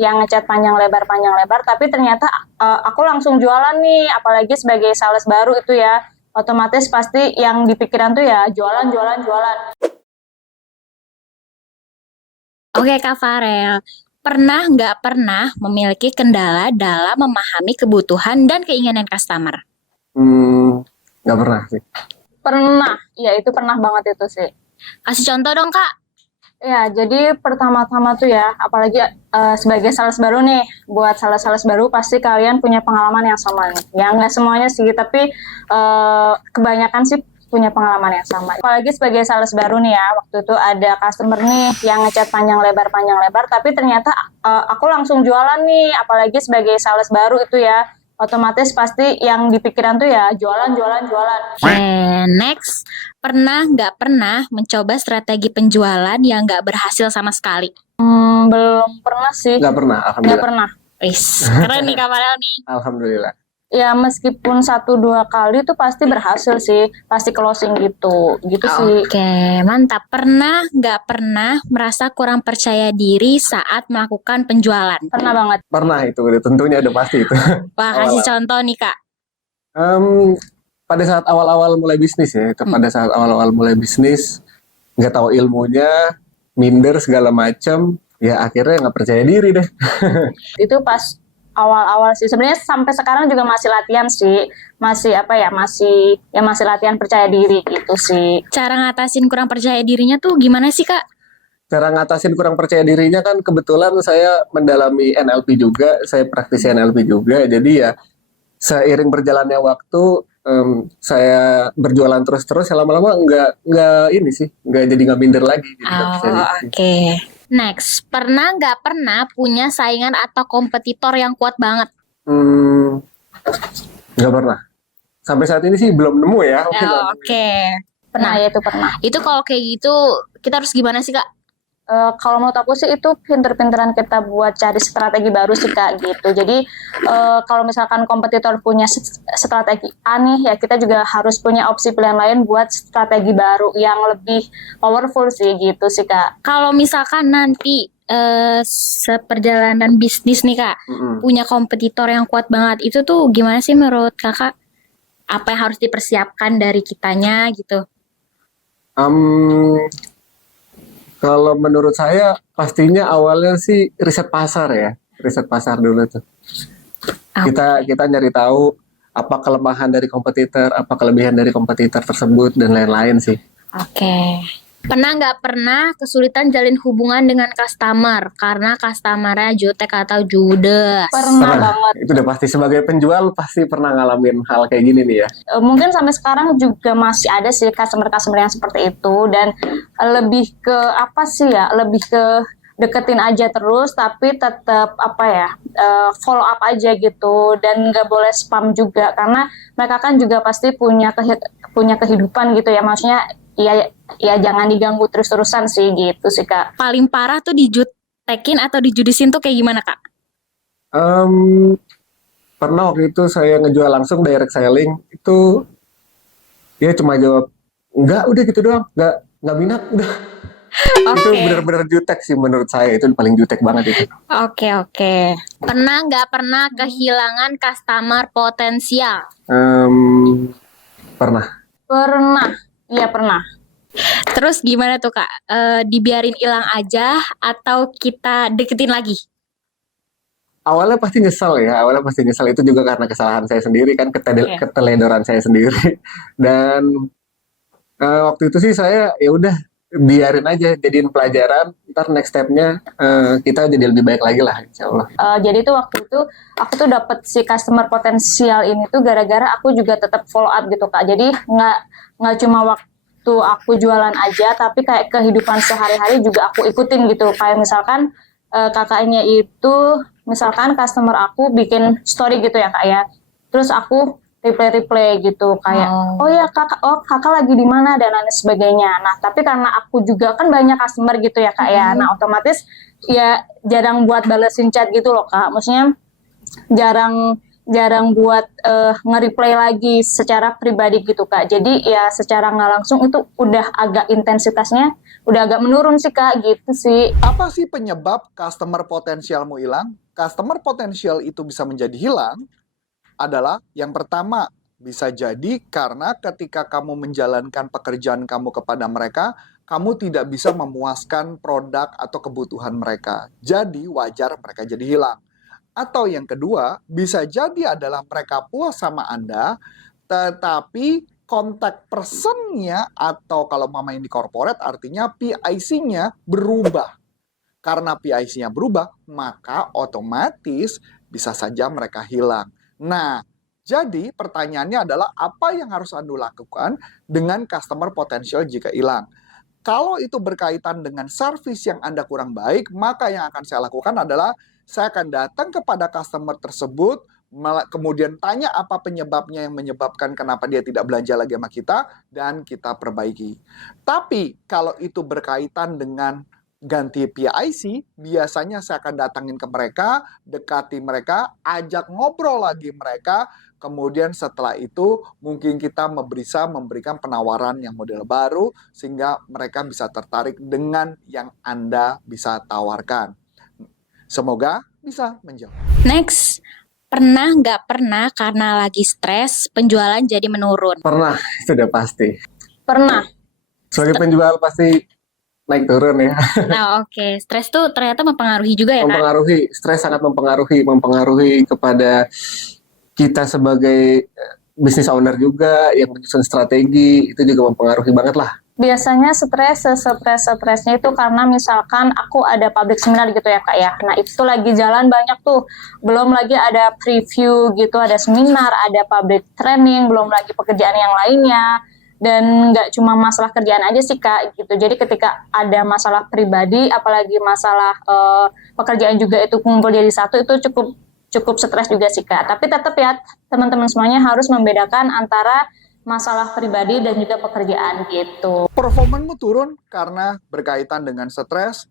yang ngechat panjang lebar, tapi ternyata aku langsung jualan nih, apalagi sebagai sales baru itu ya, otomatis pasti yang di pikiran tuh ya jualan, jualan, jualan. Oke Kak Farel, pernah nggak pernah memiliki kendala dalam memahami kebutuhan dan keinginan customer? Nggak pernah sih. Pernah, ya itu pernah banget itu sih. Kasih contoh dong Kak. Ya, jadi pertama-tama tuh ya, apalagi sebagai sales baru nih, buat sales-sales baru pasti kalian punya pengalaman yang sama nih. Ya, nggak semuanya sih, tapi kebanyakan sih punya pengalaman yang sama. Apalagi sebagai sales baru nih ya, waktu itu ada customer nih yang ngechat panjang lebar, tapi ternyata aku langsung jualan nih, apalagi sebagai sales baru itu ya, otomatis pasti yang di pikiran tuh ya jualan, jualan, jualan. Next, pernah nggak pernah mencoba strategi penjualan yang nggak berhasil sama sekali? Belum pernah sih. Nggak pernah, Nggak alhamdulillah. pernah. Wis, keren nih Kak Farel nih. Alhamdulillah. Ya meskipun 1-2 kali tuh pasti berhasil sih, pasti closing gitu sih. Oke, mantap. Pernah nggak pernah merasa kurang percaya diri saat melakukan penjualan? Pernah banget. Pernah itu, tentunya udah pasti itu. Wah, kasih contoh nih Kak. Pada saat awal-awal mulai bisnis ya, pada saat awal-awal mulai bisnis, nggak tahu ilmunya, minder segala macam, ya akhirnya nggak percaya diri deh. Itu pas awal-awal sih. Sebenarnya sampai sekarang juga masih latihan sih. Masih masih latihan percaya diri gitu sih. Cara ngatasin kurang percaya dirinya tuh gimana sih Kak? Cara ngatasin kurang percaya dirinya kan kebetulan saya mendalami NLP juga, saya praktisi NLP juga, jadi ya seiring berjalannya waktu saya berjualan terus-terus, ya lama-lama nggak jadi nggak minder lagi. Jadi nggak percaya diri. Oke. Next, pernah nggak pernah punya saingan atau kompetitor yang kuat banget? Nggak pernah. Sampai saat ini sih belum nemu ya. Oke. Pernah ya, itu pernah. Itu kalau kayak gitu, kita harus gimana sih Kak? Kalau menurut aku sih itu pinter-pinteran kita buat cari strategi baru sih Kak gitu. Jadi kalau misalkan kompetitor punya strategi A nih, ya kita juga harus punya opsi pilihan lain buat strategi baru yang lebih powerful sih gitu sih Kak. Kalau misalkan nanti seperjalanan bisnis nih Kak, punya kompetitor yang kuat banget, itu tuh gimana sih menurut Kakak? Apa yang harus dipersiapkan dari kitanya gitu? Kalau menurut saya pastinya awalnya sih riset pasar ya, riset pasar dulu tuh. Kita nyari tahu apa kelemahan dari kompetitor, apa kelebihan dari kompetitor tersebut dan lain-lain sih. Oke. Pernah nggak pernah kesulitan jalin hubungan dengan customer karena customernya jutek atau judes? Pernah banget. Itu udah pasti, sebagai penjual pasti pernah ngalamin hal kayak gini nih ya. Mungkin sampai sekarang juga masih ada sih customer-customer yang seperti itu, dan lebih ke apa sih ya, lebih ke deketin aja terus tapi tetap follow up aja gitu, dan nggak boleh spam juga karena mereka kan juga pasti punya kehidupan gitu ya, maksudnya ya jangan diganggu terus-terusan sih gitu sih Kak. Paling parah tuh dijutekin atau dijudisin tuh kayak gimana Kak? Pernah waktu itu saya ngejual langsung direct selling, itu dia cuma jawab enggak, udah gitu doang, nggak minat, udah. Itu benar-benar jutek sih menurut saya, itu paling jutek banget itu. Oke. Pernah nggak pernah kehilangan customer potensial? Pernah. Iya pernah. Terus gimana tuh Kak? Dibiarin hilang aja atau kita deketin lagi? Awalnya pasti nyesel ya, itu juga karena kesalahan saya sendiri kan, keteledoran saya sendiri. Dan waktu itu sih saya ya udah biarin aja, jadiin pelajaran, ntar next stepnya kita jadi lebih baik lagi lah, insya Allah. Jadi tuh waktu itu aku tuh dapet si customer potensial ini tuh gara-gara aku juga tetap follow up gitu Kak. Jadi nggak cuma waktu aku jualan aja, tapi kayak kehidupan sehari-hari juga aku ikutin gitu. Kayak misalkan kakaknya itu, misalkan customer aku bikin story gitu ya Kak ya, terus aku reply gitu kayak oh ya kakak lagi di mana dan lain sebagainya. Nah tapi karena aku juga kan banyak customer gitu ya Kak ya, nah otomatis ya jarang buat balesin chat gitu loh Kak, maksudnya jarang jarang buat nge-reply lagi secara pribadi gitu Kak. Jadi ya secara nggak langsung itu udah agak intensitasnya udah agak menurun sih Kak, gitu sih. Apa sih penyebab customer potensialmu hilang? Customer potensial itu bisa menjadi hilang adalah yang pertama, bisa jadi karena ketika kamu menjalankan pekerjaan kamu kepada mereka, kamu tidak bisa memuaskan produk atau kebutuhan mereka. Jadi wajar mereka jadi hilang. Atau yang kedua, bisa jadi adalah mereka puas sama Anda, tetapi kontak personnya atau kalau mama ini corporate artinya PIC-nya berubah. Karena PIC-nya berubah, maka otomatis bisa saja mereka hilang. Nah, jadi pertanyaannya adalah apa yang harus Anda lakukan dengan customer potential jika hilang? Kalau itu berkaitan dengan service yang Anda kurang baik, maka yang akan saya lakukan adalah saya akan datang kepada customer tersebut, kemudian tanya apa penyebabnya yang menyebabkan kenapa dia tidak belanja lagi sama kita, dan kita perbaiki. Tapi kalau itu berkaitan dengan ganti PIC, biasanya saya akan datangin ke mereka, dekati mereka, ajak ngobrol lagi mereka, kemudian setelah itu mungkin kita bisa memberikan penawaran yang model baru sehingga mereka bisa tertarik dengan yang Anda bisa tawarkan. Semoga bisa menjawab. Next, pernah nggak pernah karena lagi stres penjualan jadi menurun? Pernah, itu udah pasti. Pernah. Sebagai penjual pasti naik turun ya. Nah, oke. Stres tuh ternyata mempengaruhi juga ya, Kak? Mempengaruhi, stres sangat mempengaruhi kepada kita sebagai business owner juga, yang menyusun strategi, itu juga mempengaruhi banget lah. Biasanya stresnya itu karena misalkan aku ada public seminar gitu ya Kak ya. Nah itu lagi jalan banyak tuh. Belum lagi ada preview gitu, ada seminar, ada public training, belum lagi pekerjaan yang lainnya. Dan nggak cuma masalah kerjaan aja sih Kak gitu. Jadi ketika ada masalah pribadi, apalagi masalah pekerjaan juga itu kumpul jadi satu, itu cukup stres juga sih Kak. Tapi tetap ya teman-teman semuanya harus membedakan antara masalah pribadi dan juga pekerjaan gitu. Performanmu turun karena berkaitan dengan stres.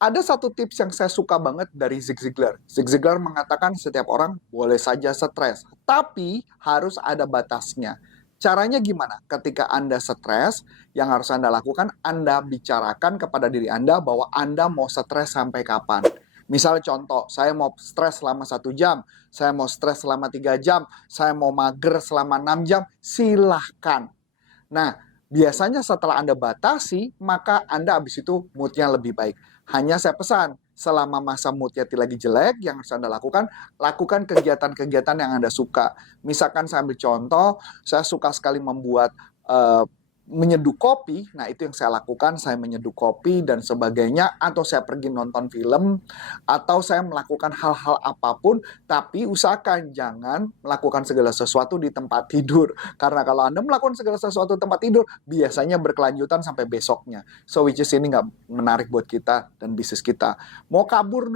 Ada satu tips yang saya suka banget dari Zig Ziglar. Zig Ziglar mengatakan setiap orang boleh saja stres, tapi harus ada batasnya. Caranya gimana? Ketika Anda stres, yang harus Anda lakukan, Anda bicarakan kepada diri Anda bahwa Anda mau stres sampai kapan. Misalnya contoh, saya mau stres selama 1 jam, saya mau stres selama 3 jam, saya mau mager selama 6 jam, silahkan. Nah, biasanya setelah Anda batasi, maka Anda habis itu moodnya lebih baik. Hanya saya pesan, selama masa moodnya lagi jelek, yang harus Anda lakukan kegiatan-kegiatan yang Anda suka. Misalkan saya ambil contoh, saya suka sekali membuat menyeduh kopi. Nah itu yang saya lakukan, saya menyeduh kopi dan sebagainya, atau saya pergi nonton film, atau saya melakukan hal-hal apapun, tapi usahakan jangan melakukan segala sesuatu di tempat tidur, karena kalau Anda melakukan segala sesuatu di tempat tidur, biasanya berkelanjutan sampai besoknya. So which is ini nggak menarik buat kita dan bisnis kita. Mau kabur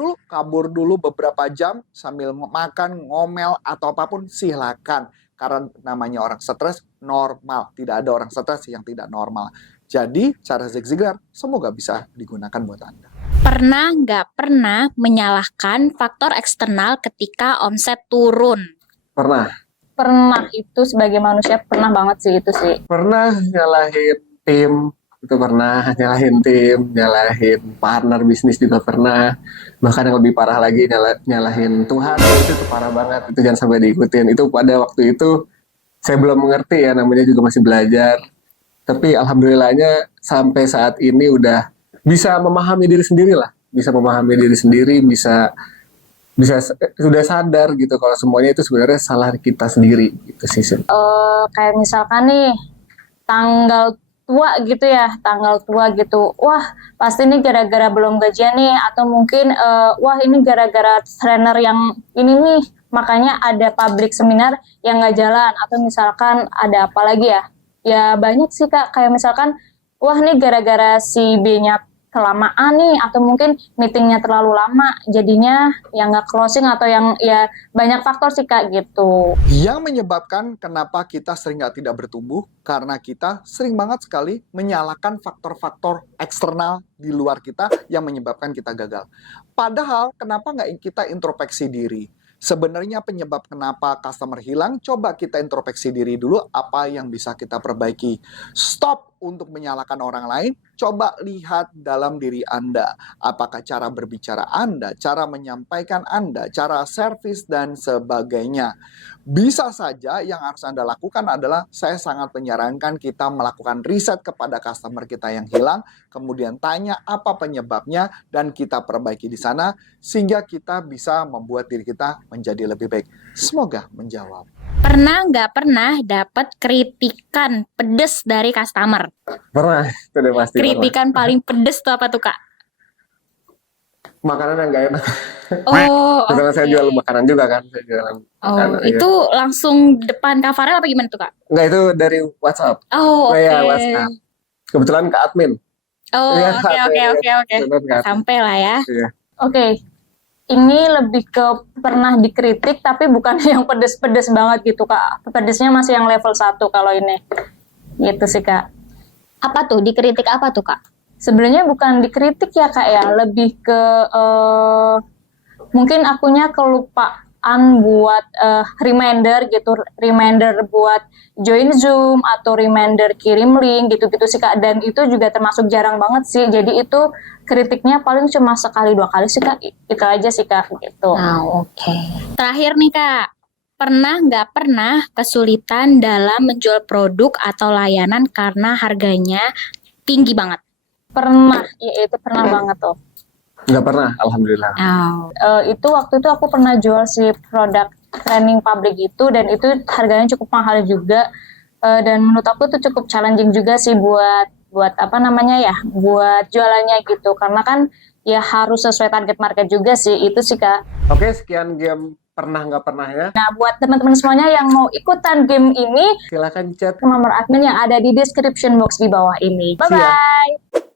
dulu beberapa jam sambil makan, ngomel, atau apapun, silakan. Karena namanya orang stres normal. Tidak ada orang stres yang tidak normal. Jadi, cara Zig Ziglar semoga bisa digunakan buat Anda. Pernah nggak pernah menyalahkan faktor eksternal ketika omset turun? Pernah, itu sebagai manusia pernah banget sih itu sih. Pernah nyalahin tim, nyalahin partner bisnis juga pernah. Bahkan yang lebih parah lagi nyalahin Tuhan, itu tuh parah banget. Itu jangan sampai diikutin. Itu pada waktu itu saya belum mengerti ya, namanya juga masih belajar. Tapi alhamdulillahnya sampai saat ini udah bisa memahami diri sendiri lah. Bisa sudah sadar gitu kalau semuanya itu sebenarnya salah kita sendiri gitu sih. Kayak misalkan nih tanggal tua gitu, wah pasti ini gara-gara belum gajian nih, atau mungkin wah ini gara-gara trainer yang ini nih makanya ada public seminar yang nggak jalan, atau misalkan ada apa lagi ya banyak sih Kak, kayak misalkan wah ini gara-gara si B-nya kelamaan nih, atau mungkin meetingnya terlalu lama jadinya yang nggak closing, atau yang ya banyak faktor sih Kak gitu. Yang menyebabkan kenapa kita sering tidak bertumbuh, karena kita sering banget sekali menyalahkan faktor-faktor eksternal di luar kita yang menyebabkan kita gagal. Padahal kenapa nggak kita introspeksi diri? Sebenarnya penyebab kenapa customer hilang, coba kita introspeksi diri dulu apa yang bisa kita perbaiki. Stop untuk menyalahkan orang lain, coba lihat dalam diri Anda. Apakah cara berbicara Anda, cara menyampaikan Anda, cara servis, dan sebagainya. Bisa saja yang harus Anda lakukan adalah, saya sangat menyarankan kita melakukan riset kepada customer kita yang hilang, kemudian tanya apa penyebabnya, dan kita perbaiki di sana, sehingga kita bisa membuat diri kita menjadi lebih baik. Semoga menjawab. Pernah nggak pernah dapat kritikan pedes dari customer? Pernah, itu udah pasti pernah. Kritikan paling pedes tuh apa tuh, Kak? Makanan yang nggak enak. Oh, Misalnya saya oke. jual makanan juga kan, saya jualan Oh, makanan. Iya. itu langsung depan Kak Farel apa gimana tuh, Kak? Enggak, itu dari WhatsApp. Oh, oke. Iya, WhatsApp. Kebetulan ke admin. Oh, Iya, oke, oke, oke, oke. kebetulan ke admin. Sampai lah ya. Iya. Oke, ini lebih ke pernah dikritik tapi bukan yang pedes-pedes banget gitu Kak. Pedesnya masih yang level 1 kalau ini. Gitu sih Kak. Apa tuh? Dikritik apa tuh, Kak? Sebenarnya bukan dikritik ya Kak ya, lebih ke mungkin akunya kelupaan buat reminder gitu, reminder buat join Zoom atau reminder kirim link gitu-gitu sih Kak. Dan itu juga termasuk jarang banget sih. Jadi itu kritiknya paling cuma sekali 2 kali sih Kak. Itu aja sih Kak gitu. Nah, oke. Terakhir nih, Kak. Pernah nggak pernah kesulitan dalam menjual produk atau layanan karena harganya tinggi banget? Pernah, ya itu pernah banget tuh. Nggak pernah, alhamdulillah. Oh. Itu waktu itu aku pernah jual si produk training public itu dan itu harganya cukup mahal juga. Dan menurut aku itu cukup challenging juga sih buat apa namanya ya, buat jualannya gitu. Karena kan ya harus sesuai target market juga sih, itu sih Kak. Oke, sekian game pernah nggak pernah ya. Nah, buat teman-teman semuanya yang mau ikutan game ini, Silakan chat. ke nomor admin yang ada di description box di bawah ini. Bye-bye!